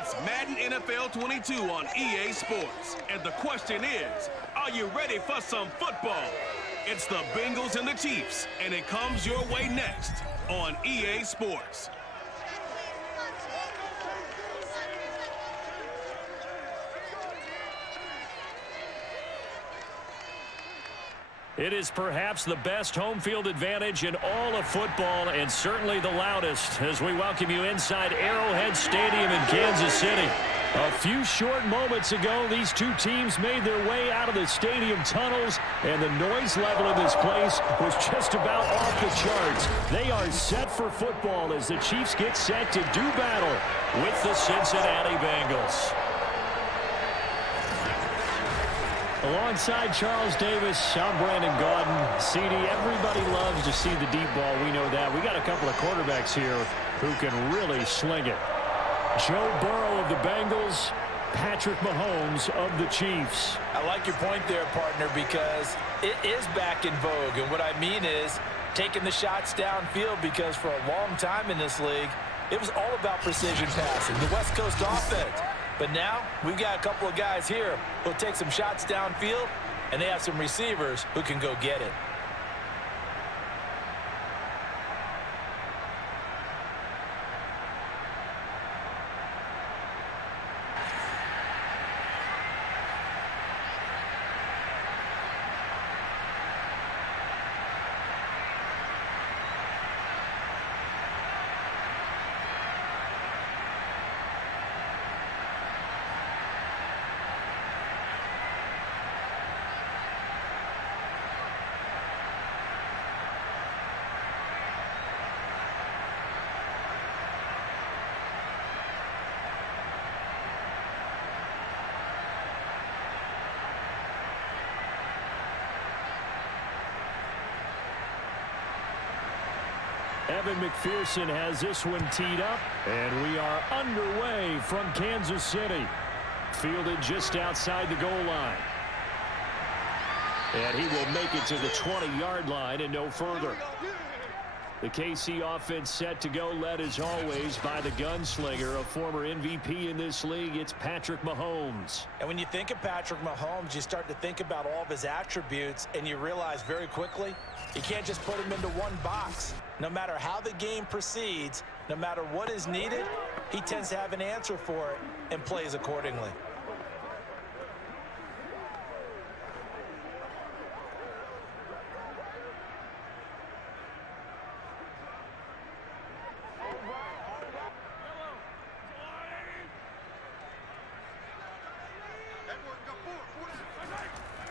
It's Madden NFL 22 on EA Sports. And the question is, are you ready for some football? It's the Bengals and the Chiefs, and it comes your way next on EA Sports. It is perhaps the best home field advantage in all of football, and certainly the loudest, as we welcome you inside Arrowhead Stadium in Kansas City. A few short moments ago, these two teams made their way out of the stadium tunnels, and the noise level in this place was just about off the charts. They are set for football as the Chiefs get set to do battle with the Cincinnati Bengals. Alongside Charles Davis, I'm Brandon Gaudin. CD, everybody loves to see the deep ball. We know that. We got a couple of quarterbacks here who can really sling it. Joe Burrow of the Bengals, Patrick Mahomes of the Chiefs. I like your point there, partner, because it is back in vogue. And what I mean is taking the shots downfield, because for a long time in this league, it was all about precision passing, the West Coast offense. But now we've got a couple of guys here who'll take some shots downfield, and they have some receivers who can go get it. Evan McPherson has this one teed up, and we are underway from Kansas City. Fielded just outside the goal line. And he will make it to the 20-yard line and no further. The KC offense set to go, led as always by the gunslinger, a former MVP in this league. It's Patrick Mahomes. And when you think of Patrick Mahomes, you start to think about all of his attributes, and you realize very quickly you can't just put him into one box. No matter how the game proceeds, no matter what is needed, he tends to have an answer for it and plays accordingly.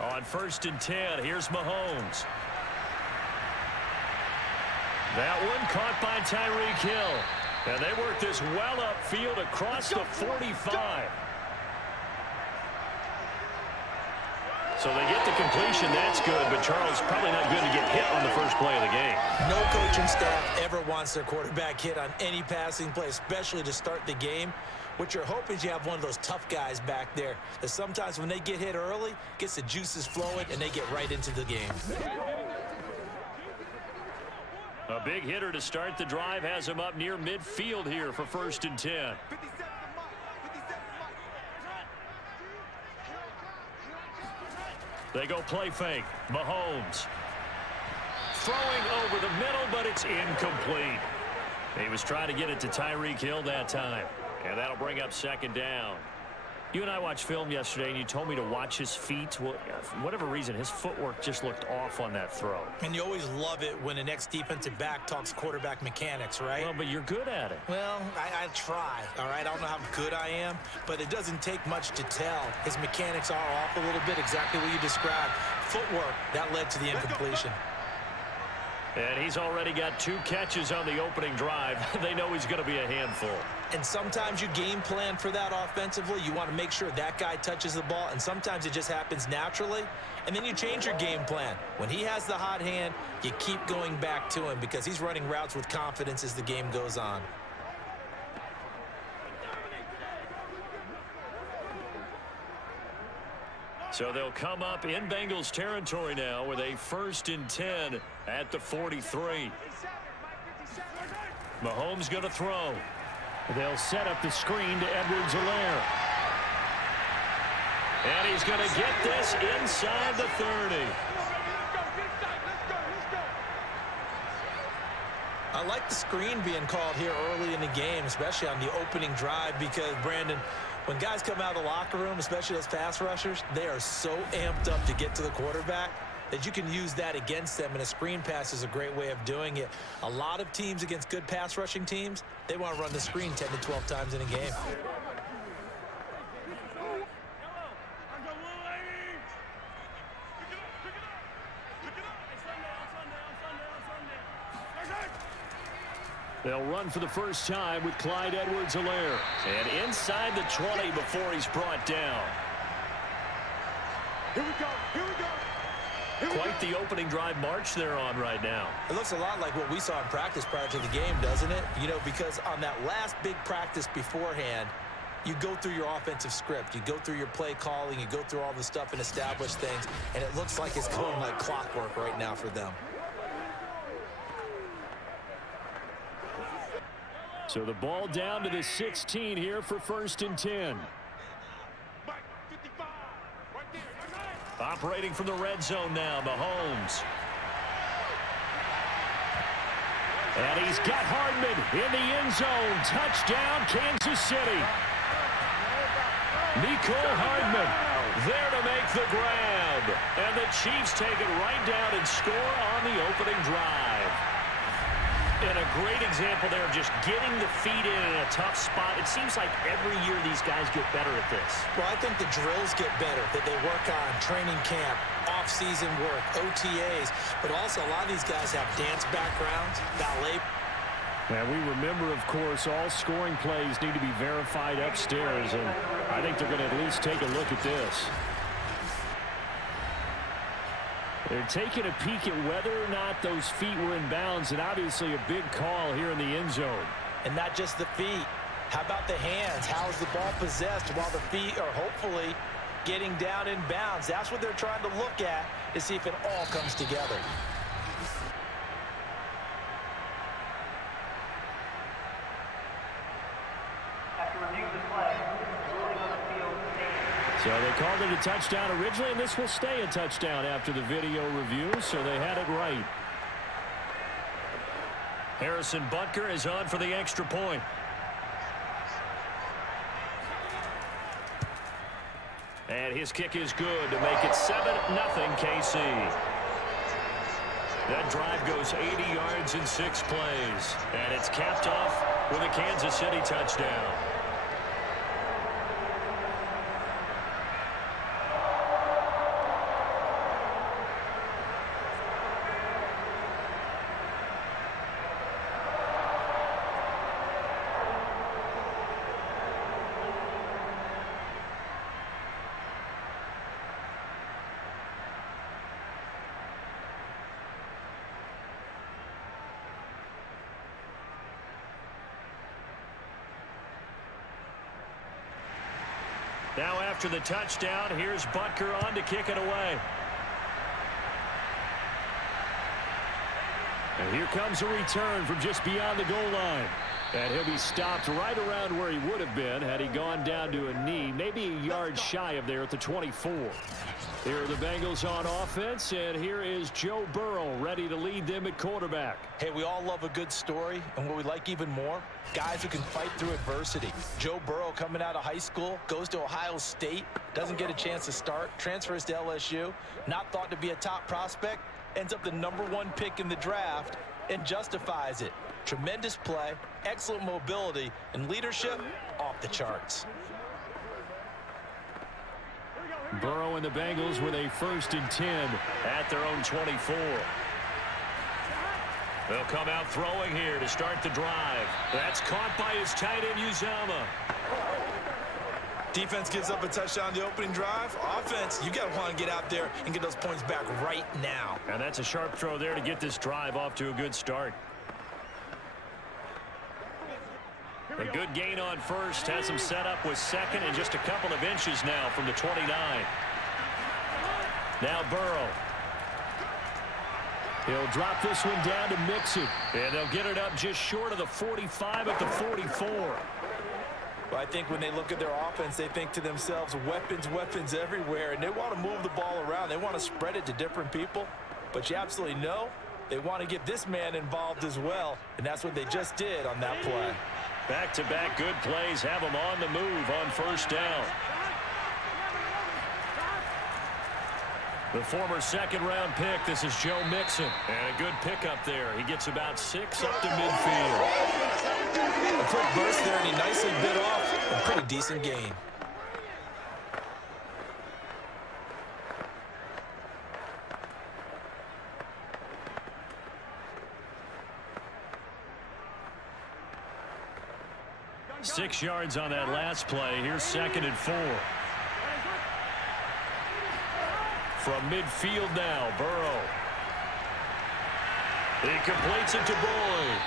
On 1st and 10, here's Mahomes. That one caught by Tyreek Hill. And they work this well upfield across the 45. So they get the completion. That's good, but Charles probably not good to get hit on the first play of the game. No coaching staff ever wants their quarterback hit on any passing play, especially to start the game. What you're hoping is you have one of those tough guys back there that sometimes when they get hit early, gets the juices flowing, and they get right into the game. A big hitter to start the drive has him up near midfield here for 1st and 10. They go play fake. Mahomes throwing over the middle, but it's incomplete. He was trying to get it to Tyreek Hill that time. And that'll bring up 2nd down. You and I watched film yesterday, and you told me to watch his feet. Well, for whatever reason, his footwork just looked off on that throw. And you always love it when the next defensive back talks quarterback mechanics, right? Well, but you're good at it. Well, I try, all right? I don't know how good I am, but it doesn't take much to tell. His mechanics are off a little bit, exactly what you described. Footwork, that led to the incompletion. And he's already got 2 catches on the opening drive. They know he's going to be a handful. And sometimes you game plan for that offensively. You want to make sure that guy touches the ball, and sometimes it just happens naturally. And then you change your game plan. When he has the hot hand, you keep going back to him because he's running routes with confidence as the game goes on. So they'll come up in Bengals territory now with a 1st and 10 at the 43. Mahomes going to throw. They'll set up the screen to Edwards-Helaire. And he's going to get this inside the 30. I like the screen being called here early in the game, especially on the opening drive, because, Brandon, when guys come out of the locker room, especially those pass rushers, they are so amped up to get to the quarterback that you can use that against them, and a screen pass is a great way of doing it. A lot of teams against good pass rushing teams, they want to run the screen 10 to 12 times in a game. They'll run for the first time with Clyde Edwards-Helaire. And inside the 20 before he's brought down. Here we go. Here we go. Quite the opening drive march they're on right now. It looks a lot like what we saw in practice prior to the game, doesn't it? You know, because on that last big practice beforehand, you go through your offensive script. You go through your play calling. You go through all the stuff and establish things. And it looks like it's going like clockwork right now for them. So the ball down to the 16 here for 1st and 10. Operating from the red zone now, Mahomes. And he's got Hardman in the end zone. Touchdown, Kansas City. Mecole Hardman there to make the grab. And the Chiefs take it right down and score on the opening drive. And a great example there of just getting the feet in a tough spot. It seems like every year these guys get better at this. Well, I think the drills get better, that they work on training camp, off-season work, OTAs, but also a lot of these guys have dance backgrounds, ballet. And we remember, of course, all scoring plays need to be verified upstairs, and I think they're going to at least take a look at this. They're taking a peek at whether or not those feet were in bounds, and obviously a big call here in the end zone. And not just the feet. How about the hands? How's the ball possessed while the feet are hopefully getting down in bounds? That's what they're trying to look at to see if it all comes together. So they called it a touchdown originally, and this will stay a touchdown after the video review, so they had it right. Harrison Butker is on for the extra point. And his kick is good to make it 7-0 KC. That drive goes 80 yards in 6 plays, and it's capped off with a Kansas City touchdown. Now after the touchdown, here's Butker on to kick it away. And here comes a return from just beyond the goal line. And he'll be stopped right around where he would have been had he gone down to a knee, maybe a yard shy of there at the 24. Here are the Bengals on offense, and here is Joe Burrow ready to lead them at quarterback. Hey, we all love a good story, and what we like even more, guys who can fight through adversity. Joe Burrow coming out of high school, goes to Ohio State, doesn't get a chance to start, transfers to LSU, not thought to be a top prospect, ends up the #1 pick in the draft, and justifies it. Tremendous play, excellent mobility, and leadership off the charts. Burrow and the Bengals with a 1st and 10 at their own 24. They'll come out throwing here to start the drive. That's caught by his tight end, Uzama. Defense gives up a touchdown the opening drive. Offense, you got to want to get out there and get those points back right now. And that's a sharp throw there to get this drive off to a good start. A good gain on first, has him set up with 2nd and just a couple of inches now from the 29. Now Burrow. He'll drop this one down to Mixon. And they'll get it up just short of the 45 at the 44. Well, I think when they look at their offense, they think to themselves, weapons, weapons everywhere, and they want to move the ball around. They want to spread it to different people. But you absolutely know they want to get this man involved as well, and that's what they just did on that play. Back-to-back good plays have them on the move on first down. The former second-round pick, this is Joe Mixon. And a good pickup there. He gets about 6 up to midfield. A quick burst there, and he nicely bit off a pretty decent gain. Six yards on that last play. Here's 2nd and 4. From midfield now, Burrow. He completes it to Boyd.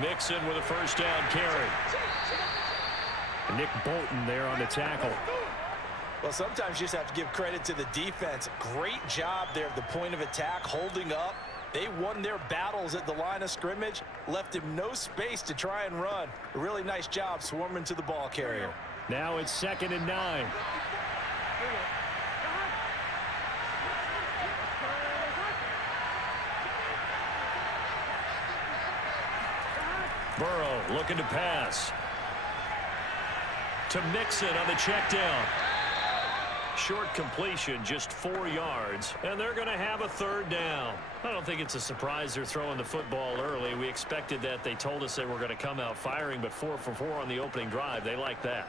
Mixon with a first down carry. Nick Bolton there on the tackle. Well, sometimes you just have to give credit to the defense. Great job there at the point of attack, holding up. They won their battles at the line of scrimmage, left him no space to try and run. A really nice job swarming to the ball carrier. Now it's 2nd and 9. Burrow looking to pass. To Mixon on the check down. Short completion, just 4 yards, and they're going to have a 3rd down. I don't think it's a surprise they're throwing the football early. We expected that. They told us they were going to come out firing, but 4 for 4 on the opening drive. They like that.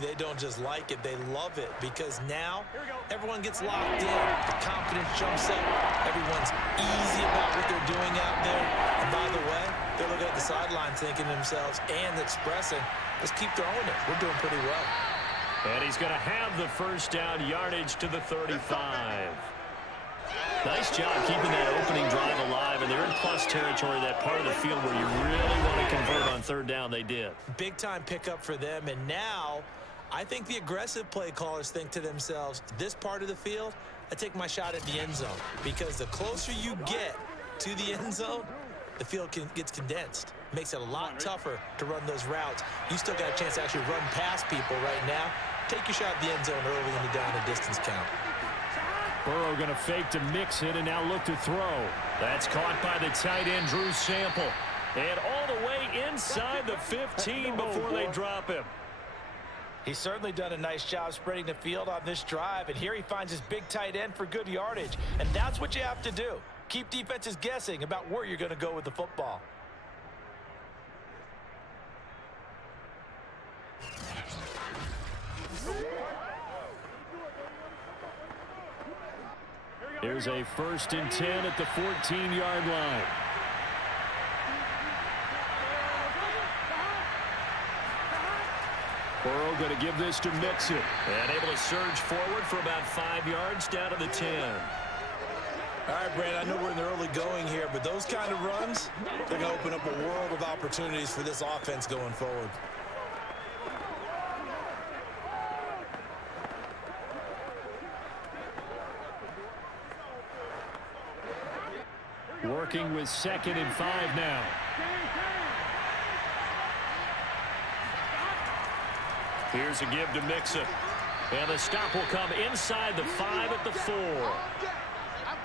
They don't just like it, they love it, because now everyone gets locked in. The confidence jumps up. Everyone's easy about what they're doing out there. And by the way, they're looking at the sideline thinking to themselves and expressing, let's keep throwing it. We're doing pretty well. And he's going to have the first down, yardage to the 35. Nice job keeping that opening drive alive, and they're in plus territory, that part of the field where you really want to convert on 3rd down. They did. Big time pickup for them, and now I think the aggressive play callers think to themselves, this part of the field, I take my shot at the end zone, because the closer you get to the end zone, the field gets condensed. Makes it a lot tougher to run those routes. You still got a chance to actually run past people right now. Take your shot at the end zone early in the down and distance count. Burrow going to fake to Mixon and now look to throw. That's caught by the tight end, Drew Sample. And all the way inside the 15 before they drop him. He's certainly done a nice job spreading the field on this drive, and here he finds his big tight end for good yardage. And that's what you have to do. Keep defenses guessing about where you're going to go with the football. Here's a 1st and 10 at the 14-yard line. Burrow going to give this to Mixon. And able to surge forward for about 5 yards down to the 10. All right, Brandon, I know we're in the early going here, but those kind of runs, they're going to open up a world of opportunities for this offense going forward. Working with 2nd and 5 now. Here's a give to Mixon. And the stop will come inside the 5 at the 4.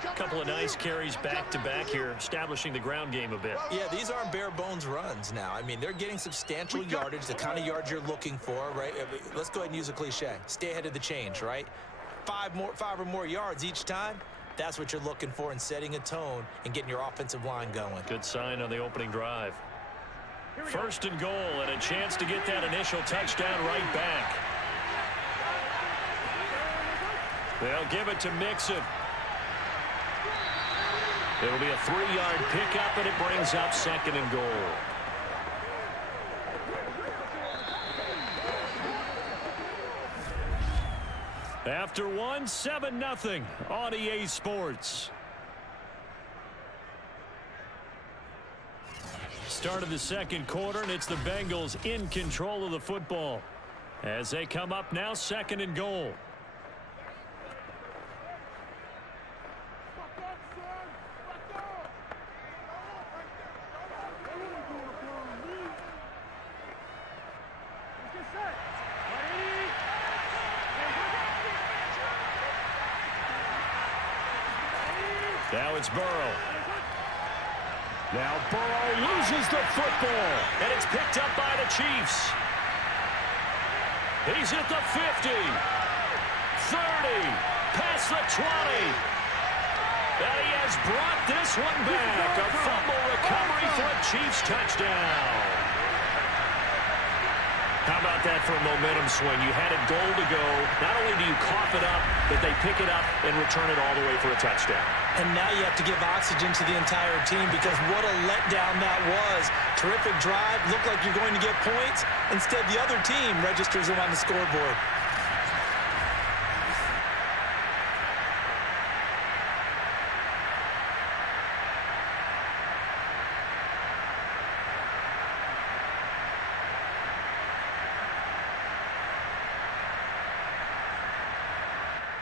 A couple of nice carries back-to-back here, establishing the ground game a bit. Yeah, these aren't bare-bones runs now. I mean, they're getting substantial yardage, the kind of yards you're looking for, right? Let's go ahead and use a cliche. Stay ahead of the change, right? 5 or more yards each time. That's what you're looking for in setting a tone and getting your offensive line going. Good sign on the opening drive. 1st and goal, and a chance to get that initial touchdown right back. They'll give it to Mixon. It'll be a 3-yard pickup, and it brings up 2nd and goal. After 7-0 on EA Sports. Start of the 2nd quarter, and it's the Bengals in control of the football as they come up now 2nd and goal. Now it's Burrow. Now Burrow loses the football, and it's picked up by the Chiefs. He's at the 50, 30, past the 20. And he has brought this one back. A fumble recovery for a Chiefs touchdown. How about that for a momentum swing? You had a goal to go. Not only do you cough it up, but they pick it up and return it all the way for a touchdown. And now you have to give oxygen to the entire team because what a letdown that was. Terrific drive. Looked like you're going to get points. Instead, the other team registers them on the scoreboard.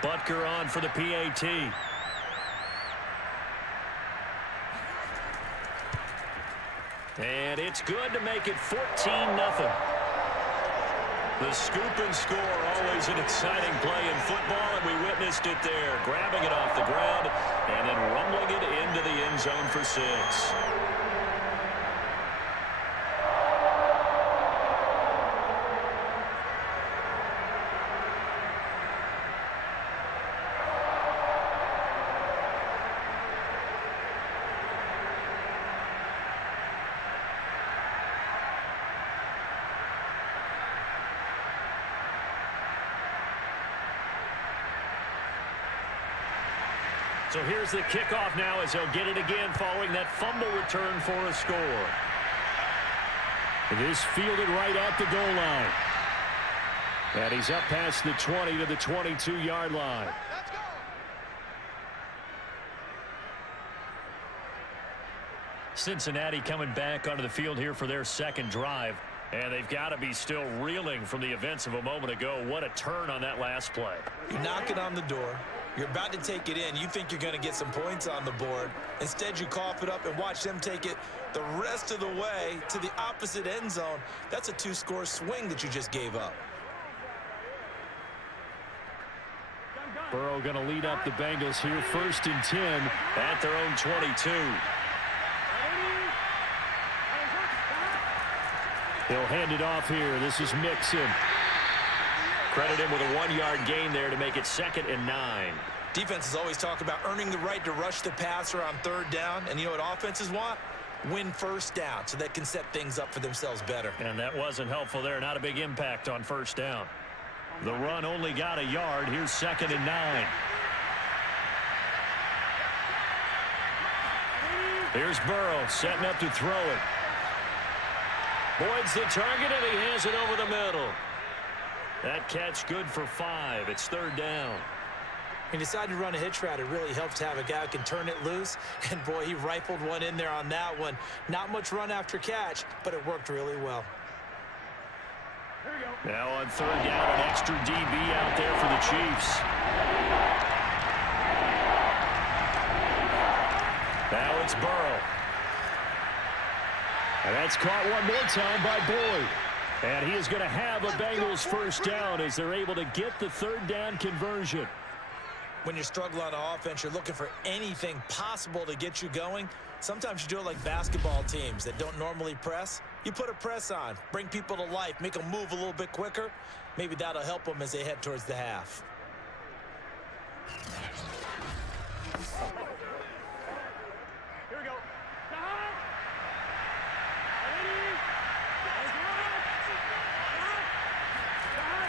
Butker on for the PAT. And it's good to make it 14-0. The scoop and score, always an exciting play in football, and we witnessed it there. Grabbing it off the ground and then rumbling it into the end zone for 6. So here's the kickoff now as he'll get it again following that fumble return for a score. It is fielded right at the goal line. And he's up past the 20 to the 22-yard line. Let's go. Cincinnati coming back onto the field here for their 2nd drive. And they've got to be still reeling from the events of a moment ago. What a turn on that last play. You're knocking on the door. You're about to take it in. You think you're going to get some points on the board. Instead, you cough it up and watch them take it the rest of the way to the opposite end zone. That's a 2-score swing that you just gave up. Burrow going to lead up the Bengals here 1st and 10 at their own 22. He'll hand it off here. This is Mixon. Credit him with a 1-yard gain there to make it 2nd and 9. Defenses always talk about earning the right to rush the passer on 3rd down. And you know what offenses want? Win 1st down so they can set things up for themselves better. And that wasn't helpful there. Not a big impact on 1st down. The run only got a yard. Here's 2nd and 9. Here's Burrow setting up to throw it. Boyd's the target, and he has it over the middle. That catch good for 5. It's 3rd down. He decided to run a hitch route. It really helps to have a guy who can turn it loose. And, boy, he rifled one in there on that one. Not much run after catch, but it worked really well. Here we go. Now on 3rd down, an extra DB out there for the Chiefs. Now it's Burrow. And that's caught one more time by Boyd. And he is going to have a Bengals 1st down as they're able to get the 3rd down conversion. When you're struggling on offense, you're looking for anything possible to get you going. Sometimes you do it like basketball teams that don't normally press. You put a press on, bring people to life, make them move a little bit quicker. Maybe that'll help them as they head towards the half. Here we go.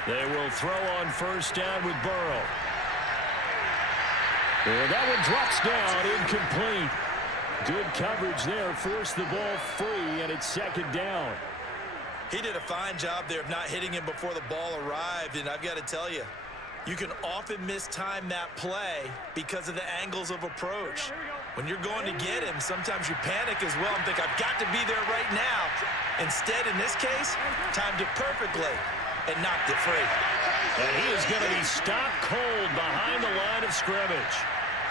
They will throw on 1st down with Burrow. And that one drops down incomplete. Good coverage there. Forced the ball free, and it's second down. He did a fine job there of not hitting him before the ball arrived, and I've got to tell you, you can often mistime that play because of the angles of approach. When you're going to get him, sometimes you panic as well and think, I've got to be there right now. Instead, in this case, timed it perfectly and knocked it free. And he is going to be stopped cold behind the line of scrimmage.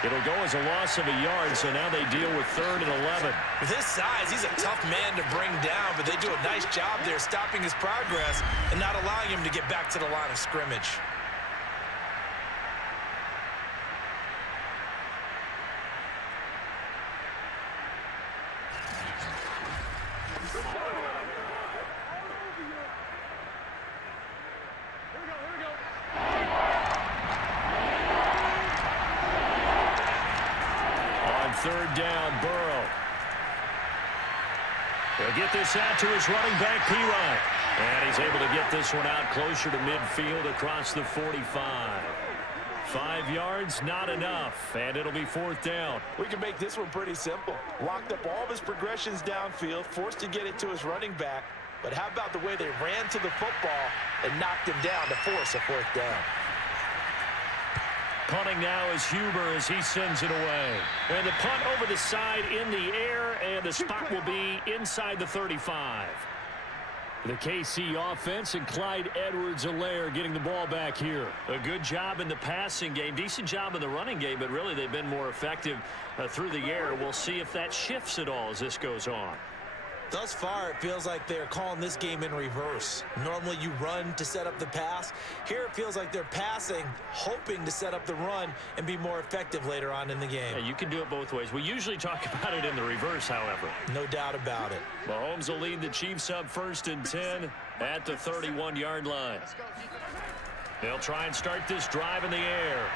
It'll go as a loss of a yard, so now they deal with 3rd and 11. With his size, he's a tough man to bring down, but they do a nice job there stopping his progress and not allowing him to get back to the line of scrimmage. Third down, Burrow. He'll get this out to his running back, P-Ryan. And he's able to get this one out closer to midfield across the 45. 5 yards, not enough, and it'll be 4th down. We can make this one pretty simple. Locked up all of his progressions downfield, forced to get it to his running back. But how about the way they ran to the football and knocked him down to force a 4th down? Punting now is Huber as he sends it away. And the punt over the side in the air, and the spot will be inside the 35. The KC offense and Clyde Edwards-Helaire getting the ball back here. A good job in the passing game, decent job in the running game, but really they've been more effective through the air. We'll see if that shifts at all as this goes on. Thus far, it feels like they're calling this game in reverse. Normally, you run to set up the pass. Here, it feels like they're passing, hoping to set up the run and be more effective later on in the game. Yeah, you can do it both ways. We usually talk about it in the reverse, however. No doubt about it. Mahomes will lead the Chiefs up 1st and 10 at the 31-yard line. They'll try and start this drive in the air.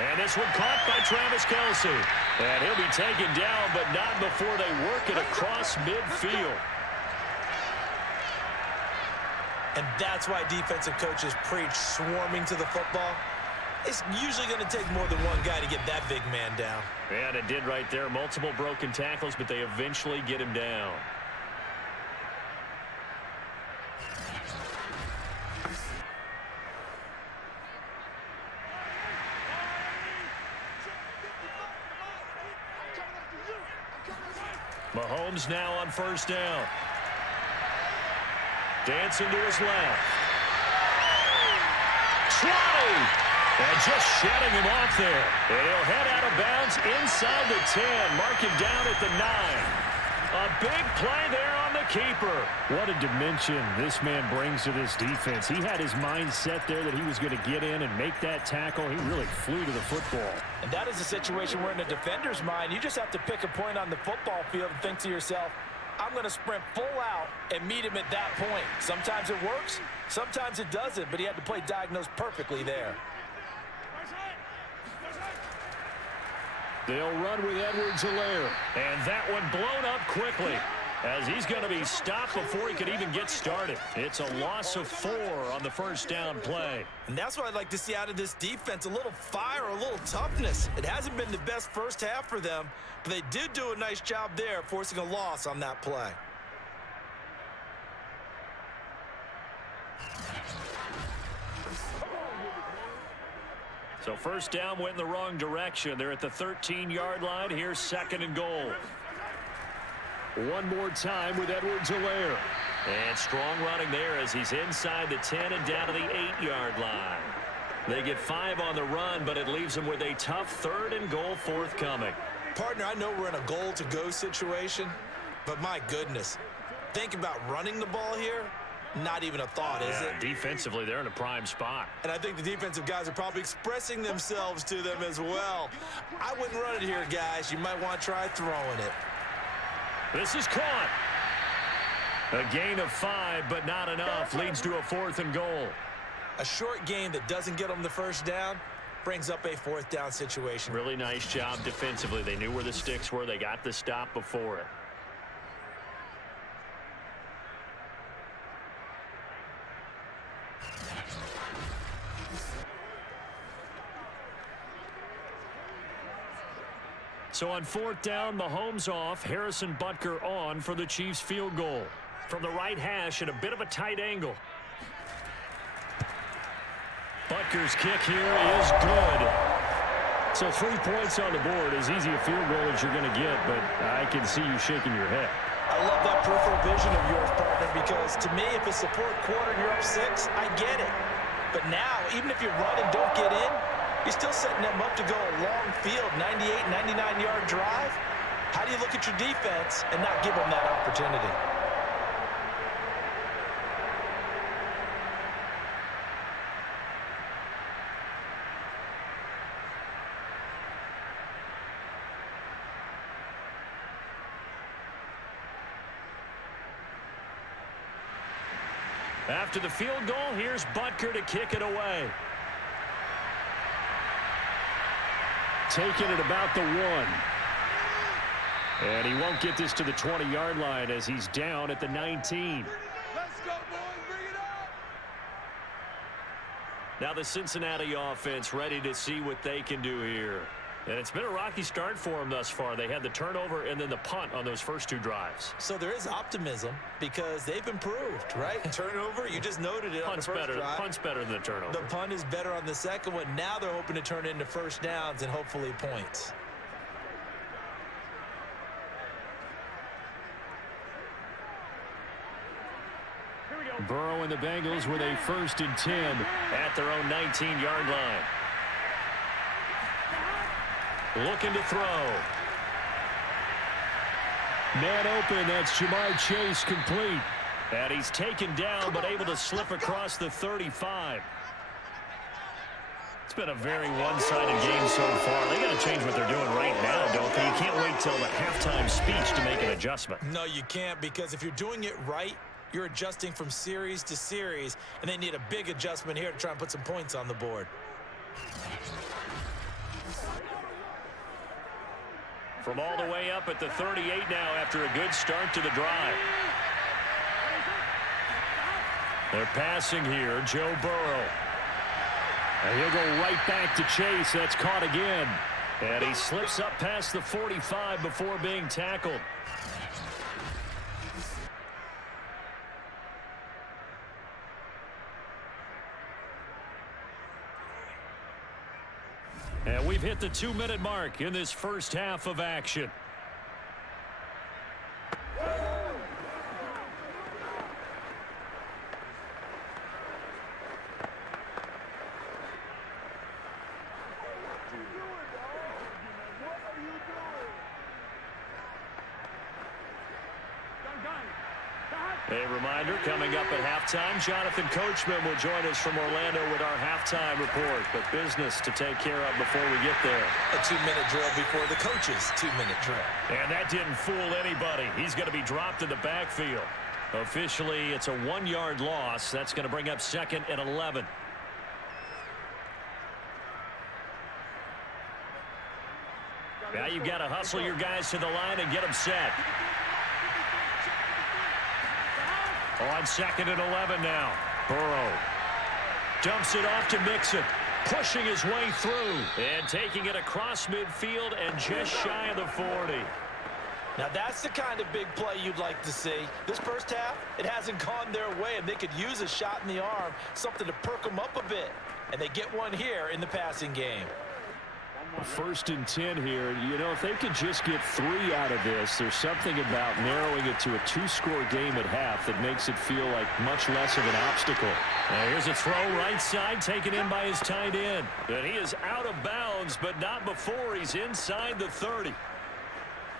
And this one caught by Travis Kelce. And he'll be taken down, but not before they work it across midfield. And that's why defensive coaches preach swarming to the football. It's usually going to take more than one guy to get that big man down. And it did right there. Multiple broken tackles, but they eventually get him down. Mahomes now on 1st down. Dancing to his left. Swatty! And just shedding him off there. And he'll head out of bounds inside the 10. Mark him down at the 9. A big play there on the keeper. What a dimension this man brings to this defense. He had his mind set there that he was going to get in and make that tackle. He really flew to the football. And that is a situation where in a defender's mind, you just have to pick a point on the football field and think to yourself, I'm going to sprint full out and meet him at that point. Sometimes it works, sometimes it doesn't, but he had to play diagnosed perfectly there. They'll run with Edwards-Helaire. And that one blown up quickly as he's going to be stopped before he could even get started. It's a loss of 4 on the 1st down play. And that's what I'd like to see out of this defense, a little fire, a little toughness. It hasn't been the best first half for them, but they did do a nice job there forcing a loss on that play. So 1st down went in the wrong direction. They're at the 13-yard line. Here's 2nd and goal. One more time with Edwards-Helaire. And strong running there as he's inside the 10 and down to the 8-yard line. They get 5 on the run, but it leaves them with a tough 3rd and goal forthcoming. Partner, I know we're in a goal-to-go situation, but my goodness, think about running the ball here. Not even a thought, is it? Defensively, they're in a prime spot. And I think the defensive guys are probably expressing themselves to them as well. I wouldn't run it here, guys. You might want to try throwing it. This is caught. A gain of 5, but not enough. Leads to a 4th and goal. A short gain that doesn't get them the 1st down brings up a 4th down situation. Really nice job defensively. They knew where the sticks were. They got the stop before it. So on 4th down, Mahomes off, Harrison Butker on for the Chiefs field goal. From the right hash at a bit of a tight angle. Butker's kick here is good. So 3 points on the board, as easy a field goal as you're going to get, but I can see you shaking your head. I love that peripheral vision of yours, partner, because to me, if it's the 4th quarter and you're up 6, I get it. But now, even if you run and don't get in, you're still setting them up to go a long field, 98, 99-yard drive. How do you look at your defense and not give them that opportunity? After the field goal, here's Butker to kick it away. Taking it about the 1. And he won't get this to the 20-yard line as he's down at the 19. Let's go, boys. Bring it up. Now the Cincinnati offense ready to see what they can do here. And it's been a rocky start for them thus far. They had the turnover and then the punt on those first 2 drives. So there is optimism because they've improved, right? Turnover, you just noted it on the first drive. Punt's better than the turnover. The punt is better on the second one. Now they're hoping to turn it into first downs and hopefully points. Here we go. Burrow and the Bengals with a 1st and 10 at their own 19-yard line. Looking to throw. Man open, that's Jamar Chase complete. And he's taken down, but able to slip across the 35. It's been a very one-sided game so far. They got to change what they're doing right now, don't they? You can't wait till the halftime speech to make an adjustment. No, you can't, because if you're doing it right, you're adjusting from series to series, and they need a big adjustment here to try and put some points on the board. From all the way up at the 38 now after a good start to the drive. They're passing here, Joe Burrow. And he'll go right back to Chase. That's caught again. And he slips up past the 45 before being tackled. And we've hit the 2-minute mark in this first half of action. A reminder, coming up at halftime, Jonathan Coachman will join us from Orlando with our halftime report. But business to take care of before we get there. A 2-minute drill before the coach's 2-minute drill. And that didn't fool anybody. He's going to be dropped in the backfield. Officially, it's a 1-yard loss. That's going to bring up 2nd and 11. Now you've got to hustle your guys to the line and get them set. On 2nd and 11 now. Burrow dumps it off to Mixon. Pushing his way through. And taking it across midfield and just shy of the 40. Now that's the kind of big play you'd like to see. This first half, it hasn't gone their way, and they could use a shot in the arm, something to perk them up a bit. And they get one here in the passing game. 1st and 10 here. You know, if they could just get 3 out of this, there's something about narrowing it to a 2-score game at half that makes it feel like much less of an obstacle. Now here's a throw right side, taken in by his tight end. And he is out of bounds, but not before he's inside the 30.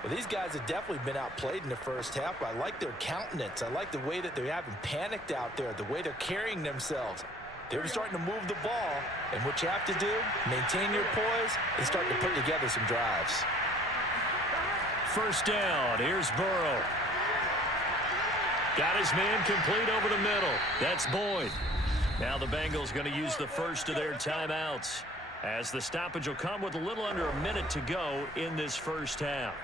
Well, these guys have definitely been outplayed in the first half. I like their countenance. I like the way that they haven't panicked out there, the way they're carrying themselves. They're starting to move the ball, and what you have to do, maintain your poise and start to put together some drives. 1st down. Here's Burrow. Got his man complete over the middle. That's Boyd. Now the Bengals going to use the first of their timeouts, as the stoppage will come with a little under a minute to go in this first half.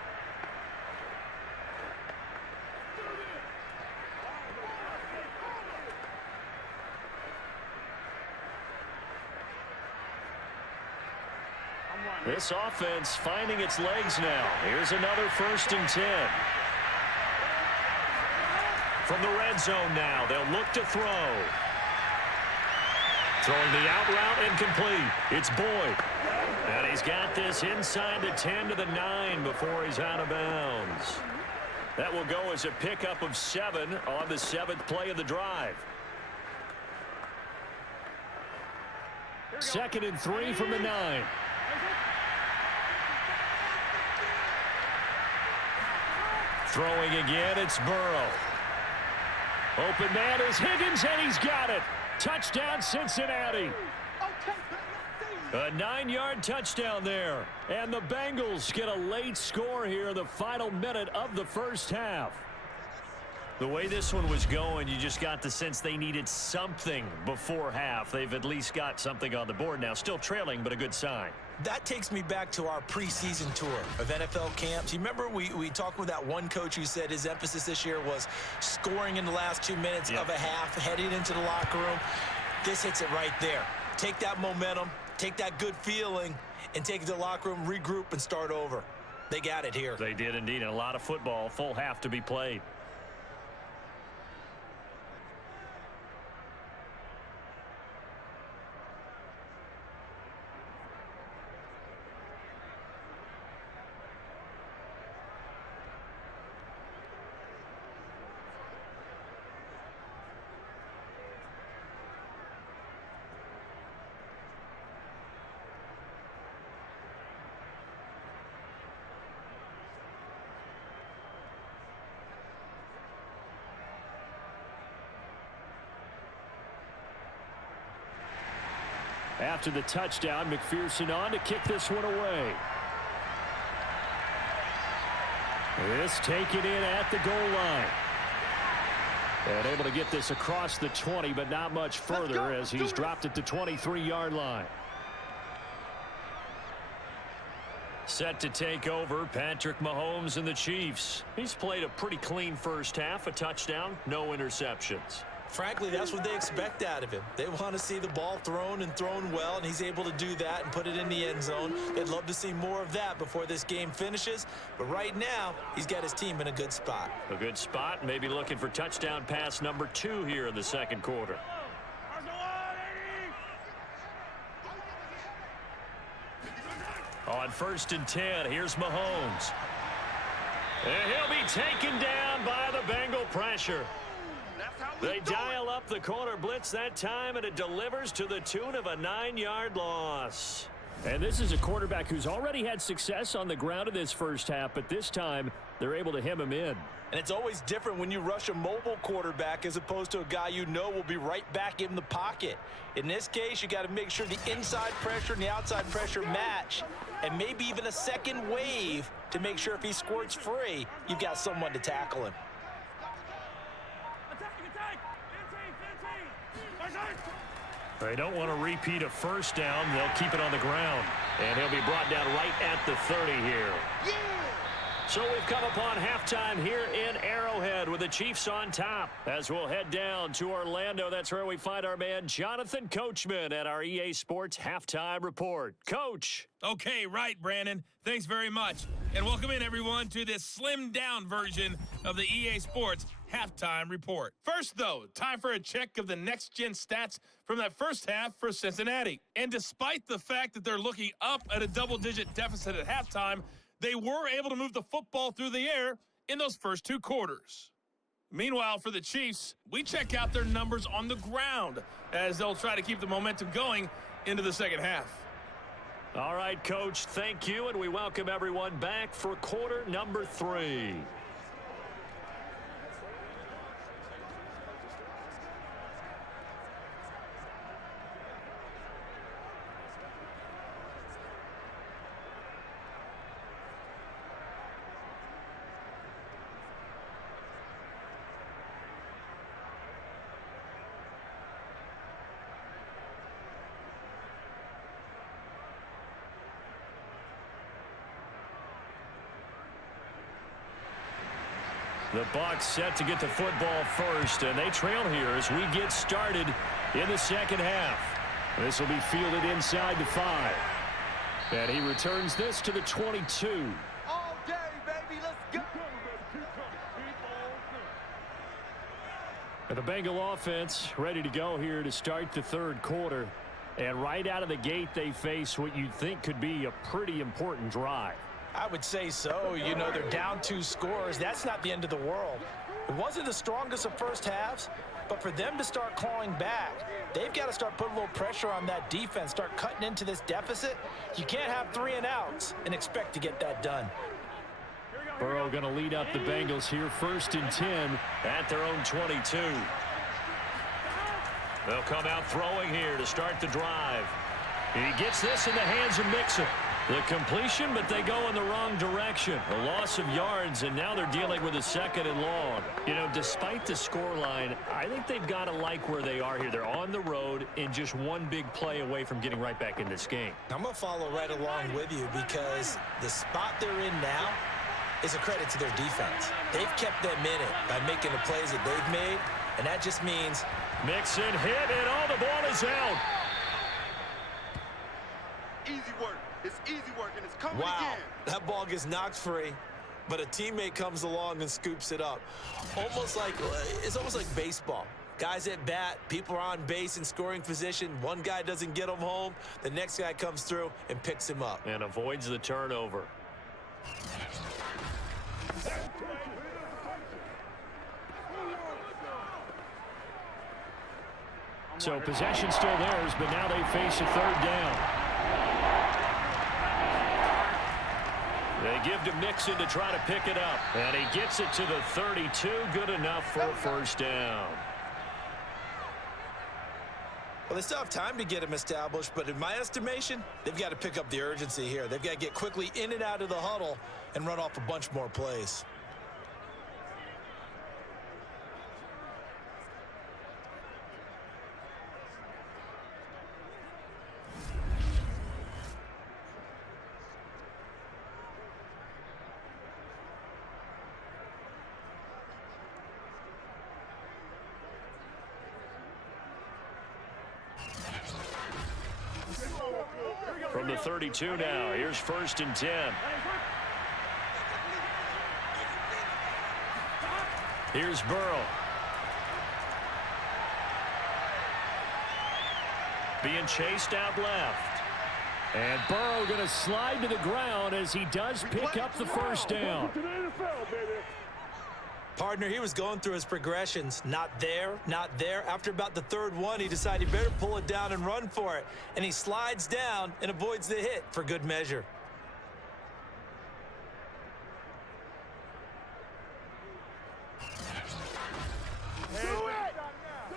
This offense finding its legs now. Here's another 1st and 10. From the red zone now, they'll look to throw. Throwing the out route incomplete. It's Boyd. And he's got this inside the 10 to the 9 before he's out of bounds. That will go as a pickup of 7 on the 7th play of the drive. 2nd and 3 from the 9. Throwing again, it's Burrow. Open man is Higgins, and he's got it. Touchdown, Cincinnati. A 9-yard touchdown there. And the Bengals get a late score here in the final minute of the first half. The way this one was going, you just got the sense they needed something before half. They've at least got something on the board now. Still trailing, but a good sign. That takes me back to our preseason tour of NFL camps. You remember we talked with that one coach who said his emphasis this year was scoring in the last 2 minutes of a half, heading into the locker room. This hits it right there. Take that momentum, take that good feeling, and take it to the locker room, regroup, and start over. They got it here. They did indeed. And a lot of football, full half to be played. After the touchdown, McPherson on to kick this one away. This taken in at the goal line. And able to get this across the 20, but not much further as he's dropped it to 23-yard line. Set to take over, Patrick Mahomes and the Chiefs. He's played a pretty clean first half, a touchdown, no interceptions. Frankly, that's what they expect out of him. They want to see the ball thrown and thrown well, and he's able to do that and put it in the end zone. They'd love to see more of that before this game finishes. But right now, he's got his team in a good spot. A good spot, maybe looking for touchdown pass number 2 here in the second quarter. On 1st and 10, here's Mahomes. And he'll be taken down by the Bengal pressure. They dial up the corner blitz that time, and it delivers to the tune of a 9-yard loss. And this is a quarterback who's already had success on the ground in this first half, but this time they're able to hem him in. And it's always different when you rush a mobile quarterback as opposed to a guy you know will be right back in the pocket. In this case, you got to make sure the inside pressure and the outside pressure match, and maybe even a second wave to make sure if he squirts free, you've got someone to tackle him. They don't want to repeat a first down. They'll keep it on the ground. And he'll be brought down right at the 30 here. So we've come upon halftime here in Arrowhead with the Chiefs on top. As we'll head down to Orlando, that's where we find our man Jonathan Coachman at our EA Sports Halftime Report. Coach. Okay, right, Brandon. Thanks very much. And welcome in, everyone, to this slimmed-down version of the EA Sports Halftime Report. First, though, time for a check of the next-gen stats from that first half for Cincinnati. And despite the fact that they're looking up at a double-digit deficit at halftime, they were able to move the football through the air in those first 2 quarters. Meanwhile, for the Chiefs, we check out their numbers on the ground as they'll try to keep the momentum going into the second half. All right, Coach, thank you, and we welcome everyone back for quarter number 3. The Bucs set to get the football first, and they trail here as we get started in the second half. This will be fielded inside the 5. And he returns this to the 22. All day, baby. Let's go. And the Bengal offense ready to go here to start the third quarter. And right out of the gate, they face what you'd think could be a pretty important drive. I would say so. You know, they're down 2 scores. That's not the end of the world. It wasn't the strongest of first halves, but for them to start clawing back, they've got to start putting a little pressure on that defense, start cutting into this deficit. You can't have 3 and outs and expect to get that done. Burrow going to lead up the Bengals here, 1st and 10 at their own 22. They'll come out throwing here to start the drive. He gets this in the hands of Mixon. The completion, but they go in the wrong direction. A loss of yards, and now they're dealing with a 2nd and long. You know, despite the scoreline, I think they've got to like where they are here. They're on the road and just one big play away from getting right back in this game. I'm going to follow right along with you because the spot they're in now is a credit to their defense. They've kept them in it by making the plays that they've made, and that just means Mixon hit, and all the ball is out. Easy work. It's easy work, and it's coming wow, again. that ball gets knocked free, but a teammate comes along and scoops it up. It's almost like baseball. Guys at bat, people are on base in scoring position. One guy doesn't get him home. The next guy comes through and picks him up. And avoids the turnover. So possession still theirs, but now they face a 3rd down. They give to Mixon to try to pick it up. And he gets it to the 32. Good enough for a 1st down. Well, they still have time to get him established, but in my estimation, they've got to pick up the urgency here. They've got to get quickly in and out of the huddle and run off a bunch more plays. From the 32 now, here's 1st and 10. Here's Burrow. Being chased out left. And Burrow going to slide to the ground as he does pick up the 1st down. Partner, he was going through his progressions. Not there, not there. After about the 3rd one, he decided he better pull it down and run for it. And he slides down and avoids the hit for good measure. Do it! Do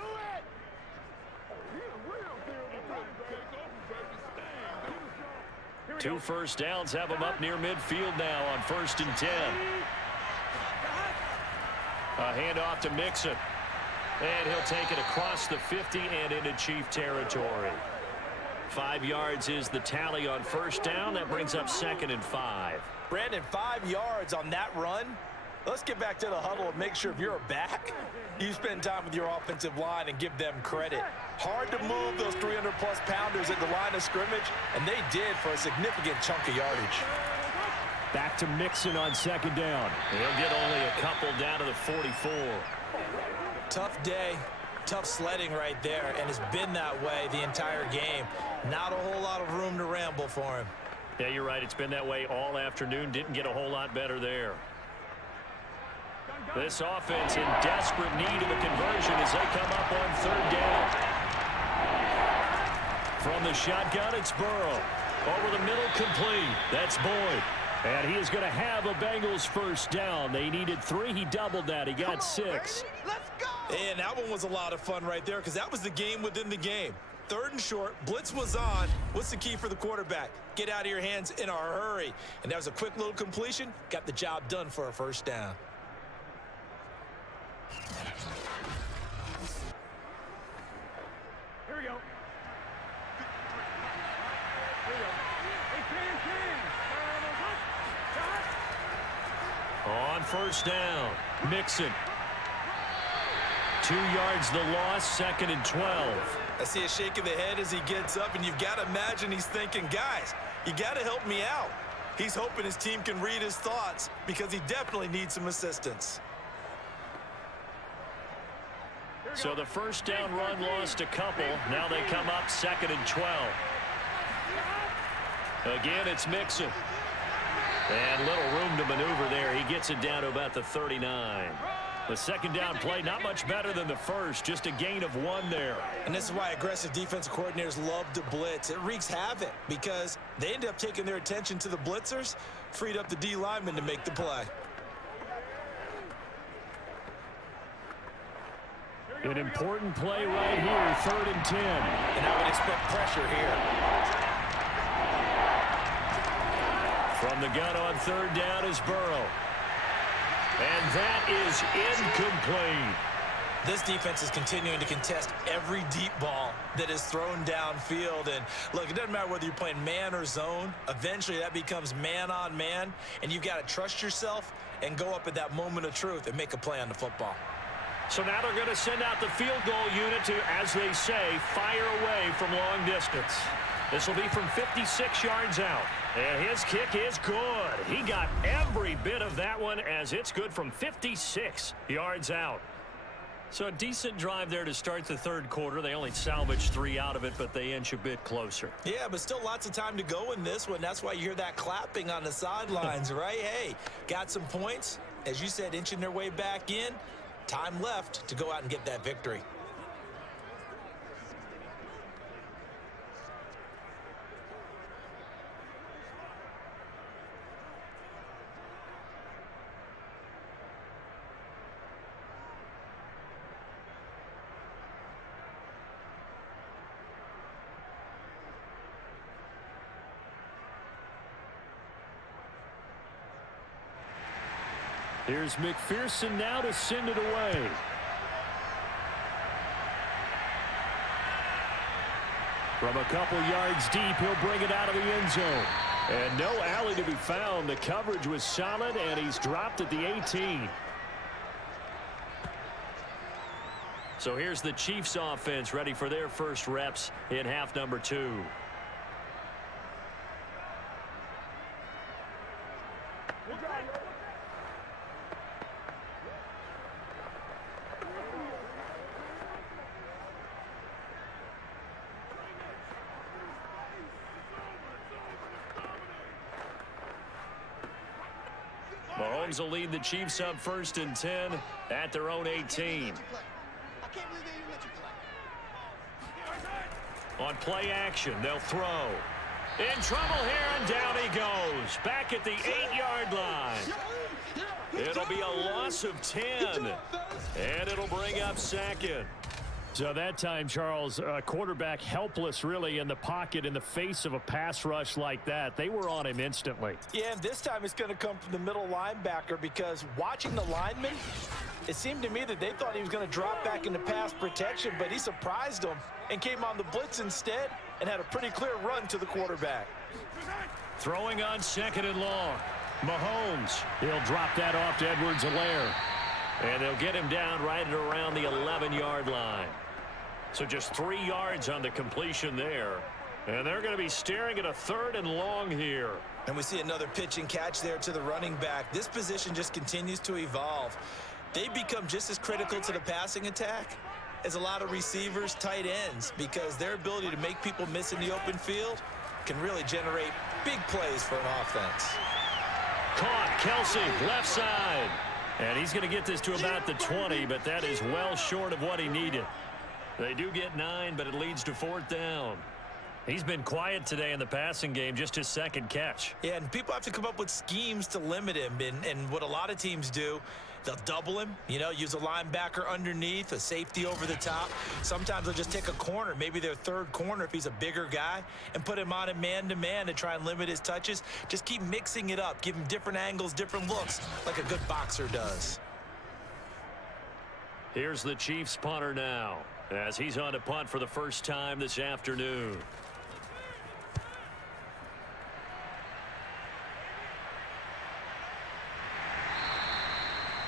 it! 2 1st downs have him up near midfield now on 1st and 10. A handoff to Mixon. And he'll take it across the 50 and into Chief territory. 5 yards is the tally on 1st down. That brings up 2nd and 5. Brandon, 5 yards on that run. Let's get back to the huddle and make sure if you're a back, you spend time with your offensive line and give them credit. Hard to move those 300-plus pounders at the line of scrimmage, and they did for a significant chunk of yardage. Back to Mixon on 2nd down. He'll get only a couple down to the 44. Tough day, tough sledding right there, and it's been that way the entire game. Not a whole lot of room to ramble for him. Yeah, you're right. It's been that way all afternoon. Didn't get a whole lot better there. This offense in desperate need of a conversion as they come up on 3rd down. From the shotgun, it's Burrow. Over the middle, complete. That's Boyd. And he is going to have a Bengals 1st down. They needed 3. He doubled that. He got 6. Let's go! And that one was a lot of fun right there because that was the game within the game. 3rd and short, blitz was on. What's the key for the quarterback? Get out of your hands in a hurry. And that was a quick little completion. Got the job done for a 1st down. Here we go. On 1st down, Mixon. 2 yards the loss, 2nd and 12. I see a shake of the head as he gets up, and you've got to imagine he's thinking, guys, You got to help me out. He's hoping his team can read his thoughts because he definitely needs some assistance. So the first down run lost a couple. Now they come up 2nd and 12. Again, it's Mixon. And little room to maneuver there. He gets it down to about the 39. The second down play, not much better than the first. Just a gain of 1 there. And this is why aggressive defensive coordinators love to blitz. It wreaks havoc because they end up taking their attention to the blitzers, freed up the D lineman to make the play. An important play right here, 3rd and 10. And I would expect pressure here. From the gun on 3rd down is Burrow. And that is incomplete. This defense is continuing to contest every deep ball that is thrown downfield. And look, it doesn't matter whether you're playing man or zone. Eventually that becomes man on man. And you've got to trust yourself and go up at that moment of truth and make a play on the football. So now they're going to send out the field goal unit to, as they say, fire away from long distance. This will be from 56 yards out. And his kick is good. He got every bit of that one as it's good from 56 yards out. So a decent drive there to start the 3rd quarter. They only salvaged 3 out of it, but they inch a bit closer. Yeah, but still lots of time to go in this one. That's why you hear that clapping on the sidelines, right? Hey, got some points. As you said, inching their way back in. Time left to go out and get that victory. Here's McPherson now to send it away. From a couple yards deep, he'll bring it out of the end zone. And no alley to be found. The coverage was solid, and he's dropped at the 18. So here's the Chiefs offense ready for their first reps in half number 2. Mahomes will lead the Chiefs up 1st and 10 at their own 18. On play action, they'll throw. In trouble here, and down he goes. Back at the 8-yard line. It'll be a loss of 10. And it'll bring up 2nd. So that time, Charles, quarterback helpless really in the pocket in the face of a pass rush like that. They were on him instantly. Yeah, and this time it's going to come from the middle linebacker because watching the lineman, it seemed to me that they thought he was going to drop back into pass protection, but he surprised them and came on the blitz instead and had a pretty clear run to the quarterback. Throwing on 2nd and long. Mahomes, he'll drop that off to Edwards-Helaire. And they'll get him down right at around the 11-yard line. So just 3 yards on the completion there. And they're going to be staring at a 3rd and long here. And we see another pitch and catch there to the running back. This position just continues to evolve. They become just as critical to the passing attack as a lot of receivers, tight ends, because their ability to make people miss in the open field can really generate big plays for an offense. Caught, Kelsey, left side. And he's going to get this to about the 20, but that is well short of what he needed. They do get 9, but it leads to 4th down. He's been quiet today in the passing game, just his 2nd catch. Yeah, and people have to come up with schemes to limit him. And what a lot of teams do, they'll double him, use a linebacker underneath, a safety over the top. Sometimes they'll just take a corner, maybe their 3rd corner if he's a bigger guy, and put him on a man-to-man to try and limit his touches. Just keep mixing it up, give him different angles, different looks, like a good boxer does. Here's the Chiefs punter now, as he's on to punt for the first time this afternoon.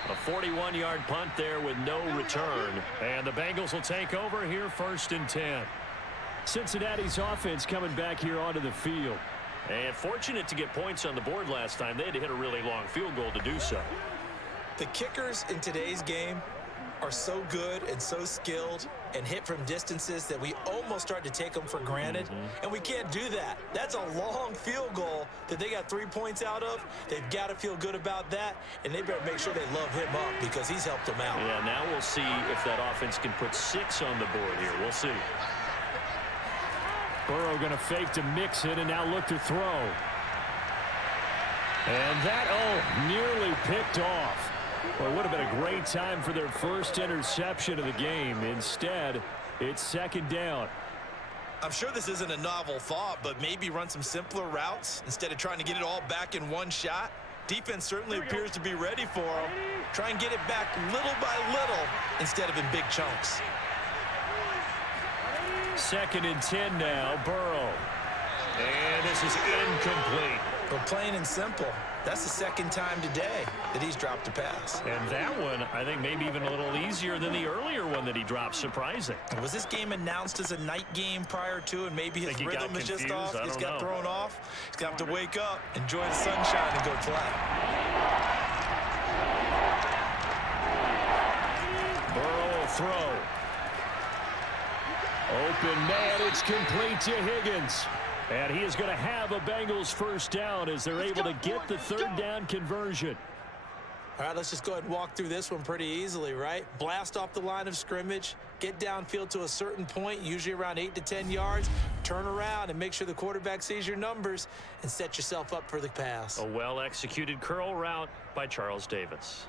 A 41-yard punt there with no return. And the Bengals will take over here 1st and 10. Cincinnati's offense coming back here onto the field. And fortunate to get points on the board last time. They had to hit a really long field goal to do so. The kickers in today's game are so good and so skilled and hit from distances that we almost start to take them for granted. And we can't do that. That's a long field goal that they got 3 points out of. They've got to feel good about that, and they better make sure they love him up because he's helped them out. Yeah, now we'll see if that offense can put 6 on the board here. We'll see. Burrow going to fake to mix it and now look to throw. And that, nearly picked off. Well, it would have been a great time for their first interception of the game. Instead, it's second down. I'm sure this isn't a novel thought, but maybe run some simpler routes instead of trying to get it all back in one shot. Defense certainly appears to be ready for them. Try and get it back little by little instead of in big chunks. 2nd and 10 now, Burrow. And this is incomplete. But plain and simple, that's the second time today that he's dropped a pass. And that one, I think, maybe even a little easier than the earlier one that he dropped. Surprising. Was this game announced as a night game prior to, and maybe his rhythm is just off? He's got thrown off. He's going to have to wake up, enjoy the sunshine, and go play. Burrow will throw. Open man, it's complete to Higgins. And he is going to have a Bengals first down as they're able to get the third down conversion. All right, let's just go ahead and walk through this one pretty easily, right? Blast off the line of scrimmage, get downfield to a certain point, usually around 8 to 10 yards, turn around and make sure the quarterback sees your numbers and set yourself up for the pass. A well-executed curl route by Charles Davis.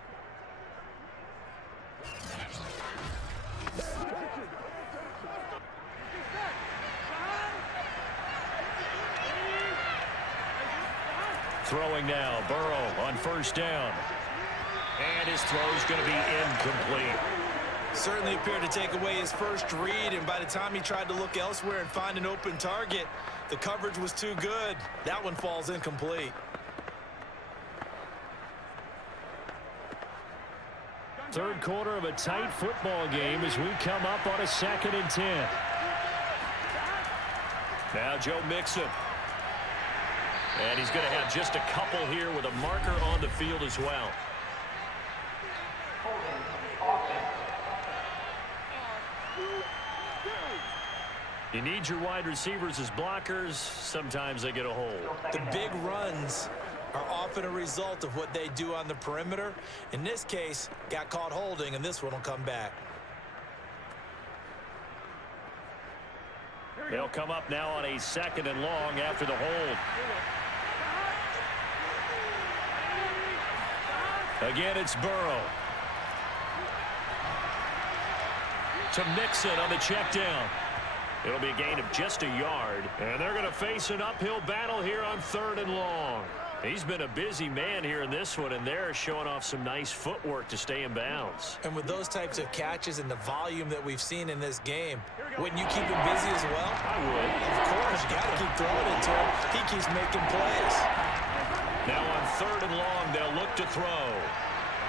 Throwing now, Burrow on first down. And his throw is going to be incomplete. Certainly appeared to take away his first read, and by the time he tried to look elsewhere and find an open target, the coverage was too good. That one falls incomplete. Third quarter of a tight football game as we come up on a 2nd and 10. Now Joe Mixon. And he's going to have just a couple here with a marker on the field as well. You need your wide receivers as blockers. Sometimes they get a hold. The big runs are often a result of what they do on the perimeter. In this case, got caught holding, and this one will come back. They'll come up now on a 2nd and long after the hold. Again, it's Burrow. To Mixon on the check down. It'll be a gain of just a yard. And they're going to face an uphill battle here on 3rd and long. He's been a busy man here in this one, and they're showing off some nice footwork to stay in bounds. And with those types of catches and the volume that we've seen in this game, wouldn't you keep him busy as well? I would. Of course, you got to keep throwing it to him. He keeps making plays. Now on 3rd and long, they'll look to throw.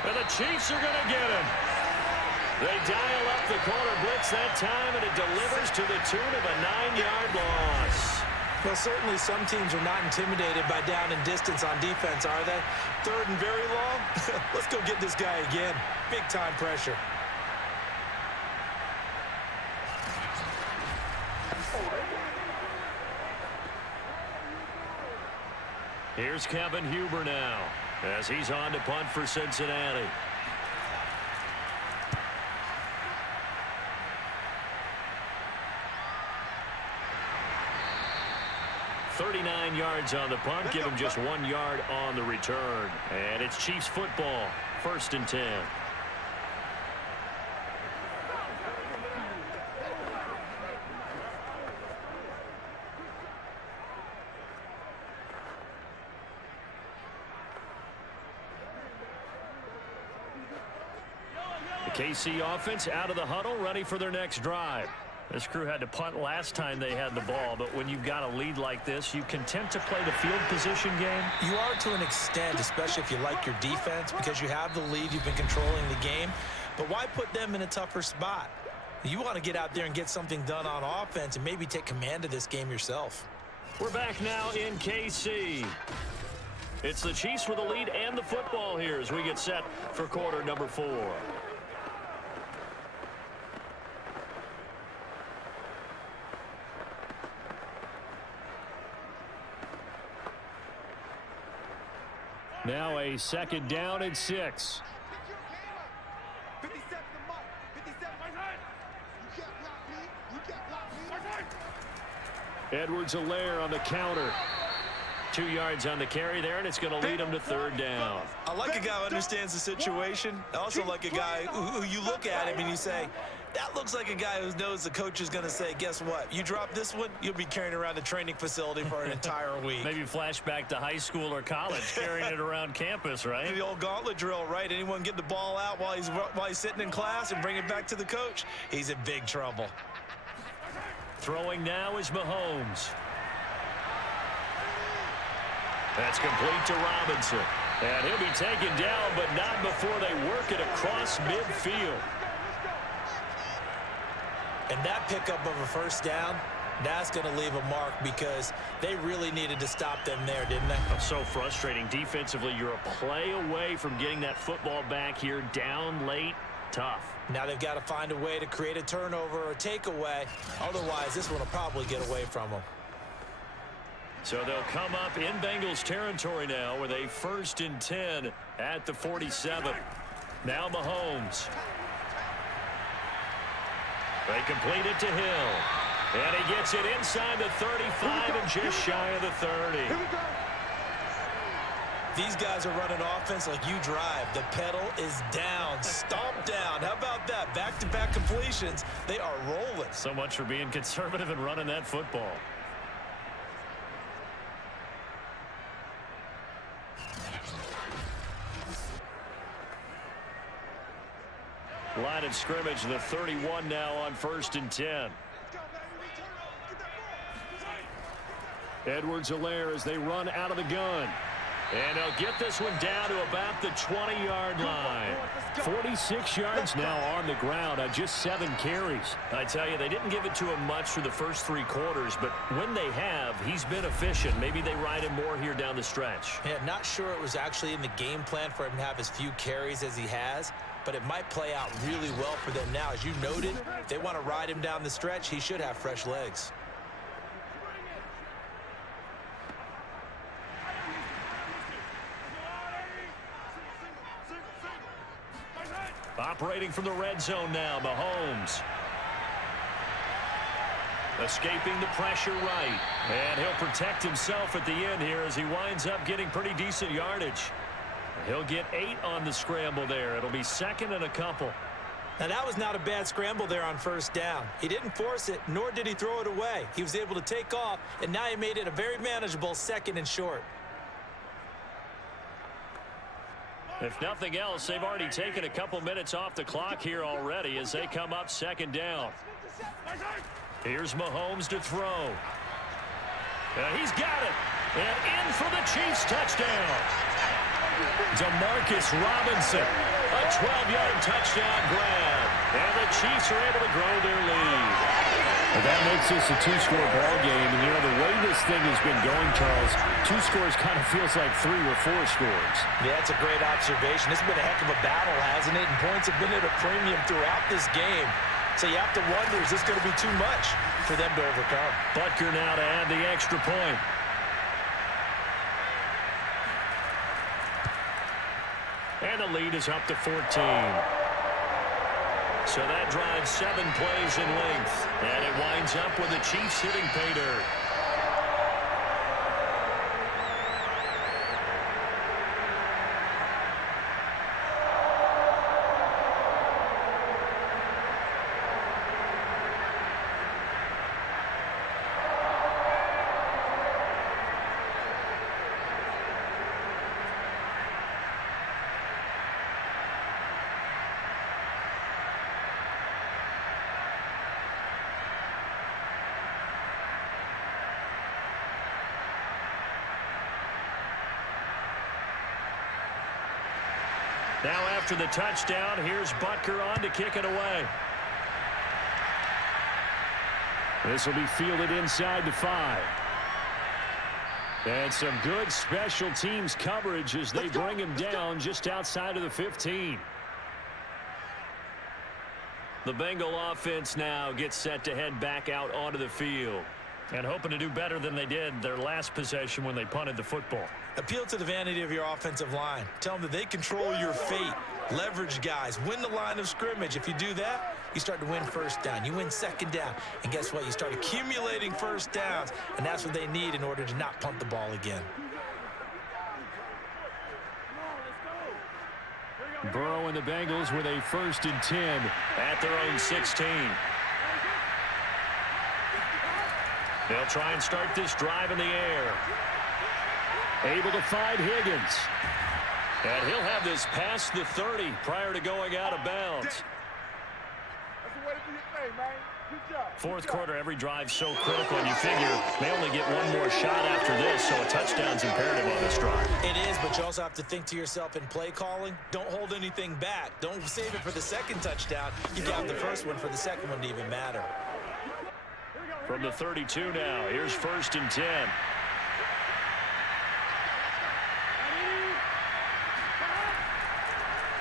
And the Chiefs are going to get him. They dial up the corner blitz that time, and it delivers to the tune of a 9-yard loss. Well, certainly some teams are not intimidated by down and distance on defense, are they? 3rd and very long? Let's go get this guy again. Big-time pressure. Here's Kevin Huber now as he's on to punt for Cincinnati. .39 yards on the punt, give him just 1 yard on the return. And it's Chiefs football, 1st and 10. The KC offense out of the huddle, ready for their next drive. This crew had to punt last time they had the ball, but when you've got a lead like this, you content to play the field position game? You are to an extent, especially if you like your defense, because you have the lead, you've been controlling the game. But why put them in a tougher spot? You want to get out there and get something done on offense and maybe take command of this game yourself. We're back now in KC. It's the Chiefs with the lead and the football here as we get set for quarter number 4. Now a second down and 6. 57 the mark. 57. You can't block me. You can't block me. Edwards-Helaire on the counter. 2 yards on the carry there, and it's going to lead him to third down. I like a guy who understands the situation. I also like a guy who you look at him and you say, that looks like a guy who knows the coach is going to say, guess what? You drop this one, you'll be carrying around the training facility for an entire week. Maybe flashback to high school or college, carrying it around campus, right? The old gauntlet drill, right? Anyone get the ball out while he's sitting in class and bring it back to the coach? He's in big trouble. Throwing now is Mahomes. That's complete to Robinson. And he'll be taken down, but not before they work it across midfield. And that pickup of a first down, that's going to leave a mark because they really needed to stop them there, didn't they? So frustrating. Defensively, you're a play away from getting that football back here down late. Tough. Now they've got to find a way to create a turnover or takeaway. Otherwise, this one will probably get away from them. So they'll come up in Bengals territory now with a 1st and 10 at the 47. Now Mahomes. They complete it to Hill. And he gets it inside the 35 and just shy of the 30. These guys are running offense like you drive. The pedal is down. Stomp down. How about that? Back-to-back completions. They are rolling. So much for being conservative and running that football. Line of scrimmage, the 31 now on 1st and 10. Edwards-Helaire as they run out of the gun. And they'll get this one down to about the 20-yard line. 46 yards now on the ground on just 7 carries. I tell you, they didn't give it to him much through the first 3 quarters, but when they have, he's been efficient. Maybe they ride him more here down the stretch. Yeah, not sure it was actually in the game plan for him to have as few carries as he has, but it might play out really well for them now. As you noted, if they want to ride him down the stretch, he should have fresh legs. Operating from the red zone now, Mahomes. Escaping the pressure right. And he'll protect himself at the end here as he winds up getting pretty decent yardage. He'll get 8 on the scramble there. It'll be 2nd and a couple. Now, that was not a bad scramble there on 1st down. He didn't force it, nor did he throw it away. He was able to take off, and now he made it a very manageable 2nd and short. If nothing else, they've already taken a couple minutes off the clock here already as they come up 2nd down. Here's Mahomes to throw. He's got it. And in for the Chiefs touchdown. Demarcus Robinson. A 12-yard touchdown grab. And the Chiefs are able to grow their lead. Well, that makes this a 2-score ball game. And, you know, the way this thing has been going, Charles, 2 scores kind of feels like 3 or 4 scores. Yeah, that's a great observation. It's been a heck of a battle, hasn't it? And points have been at a premium throughout this game. So you have to wonder, is this going to be too much for them to overcome? Butker now to add the extra point. And the lead is up to 14. So that drives 7 plays in length. And it winds up with the Chiefs hitting pay dirt. Now after the touchdown, here's Butker on to kick it away. This will be fielded inside the 5. And some good special teams coverage as they bring him down just outside of the 15. The Bengal offense now gets set to head back out onto the field. And hoping to do better than they did their last possession when they punted the football. Appeal to the vanity of your offensive line. Tell them that they control your fate. Leverage guys. Win the line of scrimmage. If you do that, you start to win first down. You win second down. And guess what? You start accumulating first downs. And that's what they need in order to not punt the ball again. Burrow and the Bengals with a 1st and 10 at their own 16. They'll try and start this drive in the air. Able to find Higgins. And he'll have this past the 30 prior to going out of bounds. That's the way to do your thing, man. Good job. Fourth quarter, every drive so critical, and you figure they only get one more shot after this, so a touchdown's imperative on this drive. It is, but you also have to think to yourself in play calling, don't hold anything back. Don't save it for the second touchdown. You got the first one for the second one to even matter. From the 32 now, here's 1st and 10.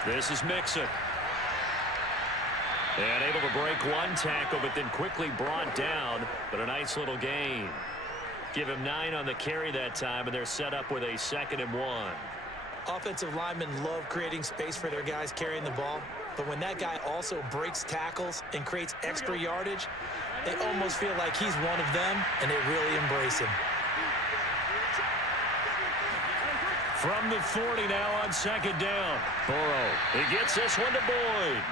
This is Mixon. And able to break one tackle, but then quickly brought down. But a nice little gain. Give him 9 on the carry that time, and they're set up with a 2nd and 1. Offensive linemen love creating space for their guys carrying the ball. But when that guy also breaks tackles and creates extra yardage, they almost feel like he's one of them, and they really embrace him. From the 40 now on 2nd down. Burrow, he gets this one to Boyd.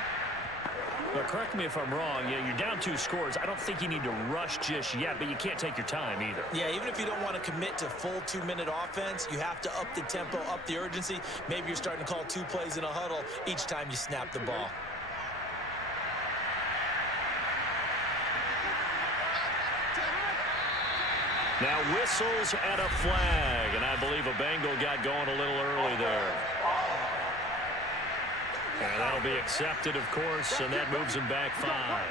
But correct me if I'm wrong, you're down 2 scores. I don't think you need to rush just yet, but you can't take your time either. Yeah, even if you don't want to commit to full 2-minute offense, you have to up the tempo, up the urgency. Maybe you're starting to call 2 plays in a huddle each time you snap the ball. Now whistles and a flag, and I believe a Bengal got going a little early there. And that'll be accepted, of course, and that moves him back 5.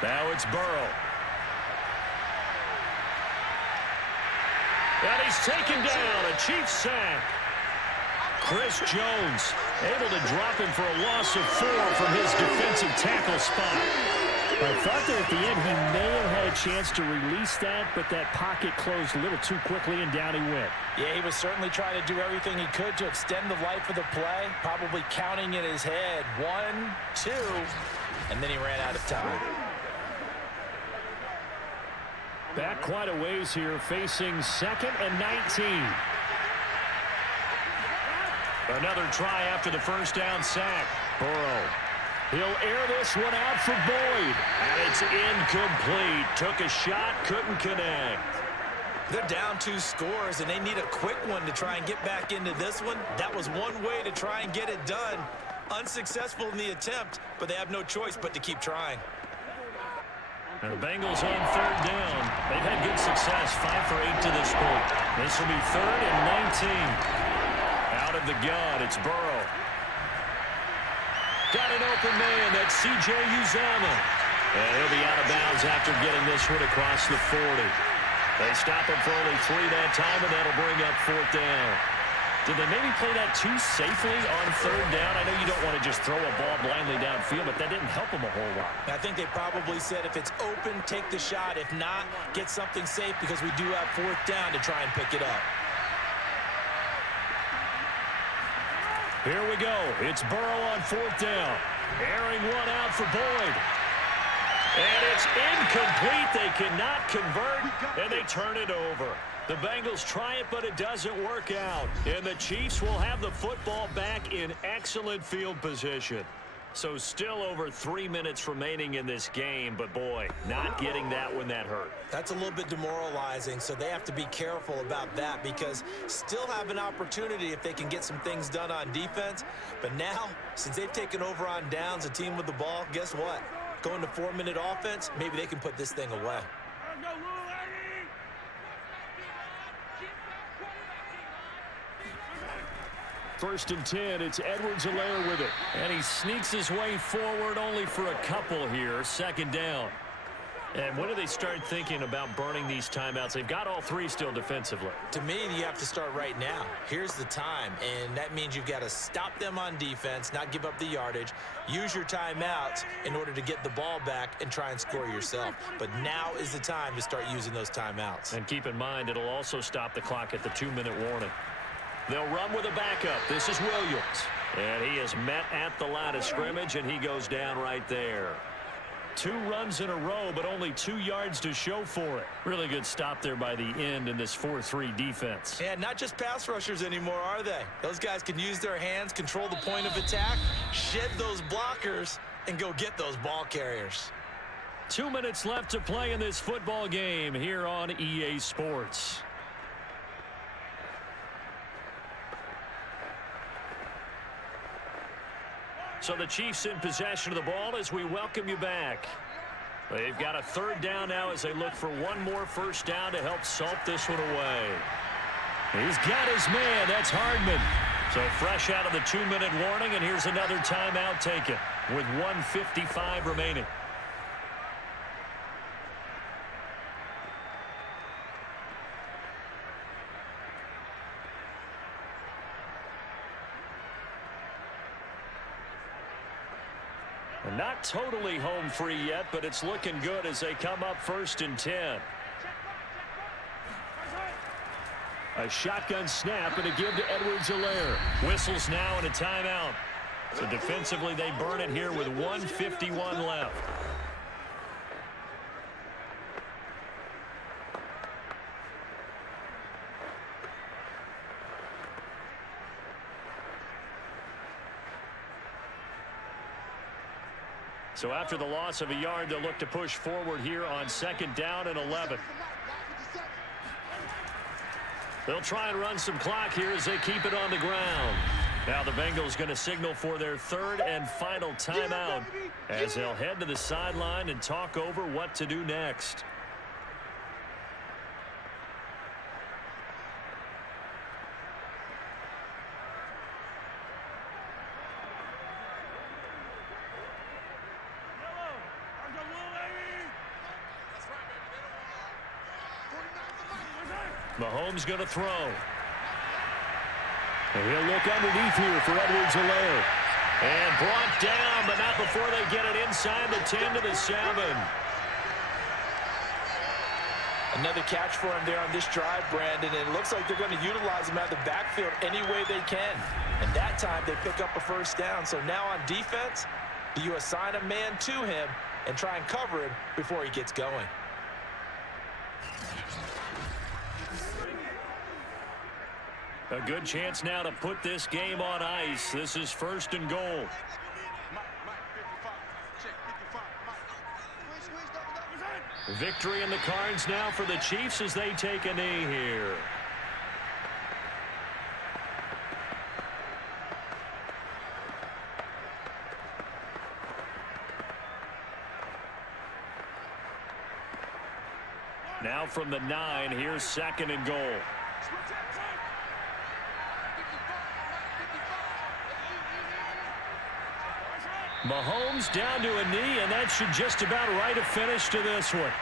Now it's Burrow. And he's taken down, a Chiefs sack. Chris Jones able to drop him for a loss of 4 from his defensive tackle spot. I thought that at the end he may have had a chance to release that, but that pocket closed a little too quickly and down he went. Yeah, he was certainly trying to do everything he could to extend the life of the play, probably counting in his head 1, 2, and then he ran out of time. Back quite a ways here, facing 2nd and 19. Another try after the first down sack. Burrow. He'll air this one out for Boyd. And it's incomplete. Took a shot, couldn't connect. They're down 2 scores, and they need a quick one to try and get back into this one. That was one way to try and get it done. Unsuccessful in the attempt, but they have no choice but to keep trying. And the Bengals on 3rd down. They've had good success, 5 for 8 to this point. This will be 3rd and 19. Out of the gun, it's Burrow. Got an open man, that's C.J. Uzomah. And he'll be out of bounds after getting this one across the 40. They stop him for only 3 that time, and that'll bring up 4th down. Did they maybe play that too safely on 3rd down? I know you don't want to just throw a ball blindly downfield, but that didn't help them a whole lot. I think they probably said if it's open, take the shot. If not, get something safe because we do have 4th down to try and pick it up. Here we go. It's Burrow on 4th down. Airing one out for Boyd. And it's incomplete. They cannot convert, and they turn it over. The Bengals try it, but it doesn't work out. And the Chiefs will have the football back in excellent field position. So still over 3 minutes remaining in this game, but boy, not getting that when that hurt. That's a little bit demoralizing, so they have to be careful about that because still have an opportunity if they can get some things done on defense. But now, since they've taken over on downs, a team with the ball, guess what? Going to 4-minute offense, maybe they can put this thing away. First and 10, it's Edwards-Helaire with it. And he sneaks his way forward only for a couple here. Second down. And when do they start thinking about burning these timeouts? They've got all three still defensively. To me, you have to start right now. Here's the time, and that means you've got to stop them on defense, not give up the yardage, use your timeouts in order to get the ball back and try and score yourself. But now is the time to start using those timeouts. And keep in mind, it'll also stop the clock at the 2-minute warning. They'll run with a backup. This is Williams. And he is met at the line of scrimmage, and he goes down right there. 2 runs in a row, but only 2 yards to show for it. Really good stop there by the end in this 4-3 defense. And not just pass rushers anymore, are they? Those guys can use their hands, control the point of attack, shed those blockers, and go get those ball carriers. 2 minutes left to play in this football game here on EA Sports. So the Chiefs in possession of the ball as we welcome you back. They've got a 3rd down now as they look for one more first down to help salt this one away. He's got his man. That's Hardman. So fresh out of the 2-minute warning, and here's another timeout taken with 1:55 remaining. Not totally home free yet, but it's looking good as they come up 1st and 10. A shotgun snap and a give to Edwards-Helaire. Whistles now and a timeout. So defensively they burn it here with 1:51 left. So after the loss of a yard, they'll look to push forward here on 2nd down and 11. They'll try and run some clock here as they keep it on the ground. Now the Bengals going to signal for their 3rd and final timeout as they'll head to the sideline and talk over what to do next. Mahomes going to throw. And he'll look underneath here for Edwards-Helaire. And brought down, but not before they get it inside the 10 to the 7. Another catch for him there on this drive, Brandon, and it looks like they're going to utilize him out of the backfield any way they can. And that time they pick up a first down. So now on defense, do you assign a man to him and try and cover him before he gets going? A good chance now to put this game on ice. This is 1st and goal. Victory in the cards now for the Chiefs as they take a knee here. Now from the 9, here's 2nd and goal. Mahomes down to a knee, and that should just about write a finish to this one.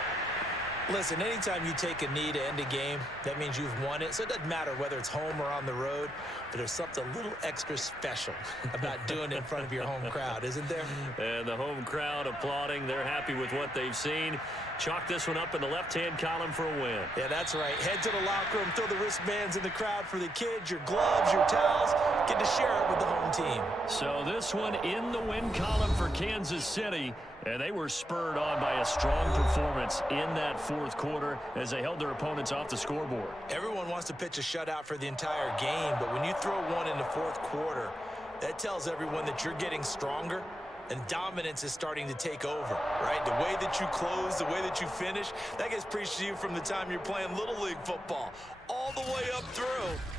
Listen, anytime you take a knee to end a game, that means you've won it. So it doesn't matter whether it's home or on the road, but there's something a little extra special about doing it in front of your home crowd, isn't there? And the home crowd applauding. They're happy with what they've seen. Chalk this one up in the left-hand column for a win. Yeah, that's right. Head to the locker room, throw the wristbands in the crowd for the kids, your gloves, your towels. Get to share it with the home team. So this one in the win column for Kansas City. And they were spurred on by a strong performance in that 4th quarter as they held their opponents off the scoreboard. Everyone wants to pitch a shutout for the entire game, but when you throw one in the 4th quarter, that tells everyone that you're getting stronger and dominance is starting to take over, right? The way that you close, the way that you finish, that gets preached to you from the time you're playing Little League football all the way up through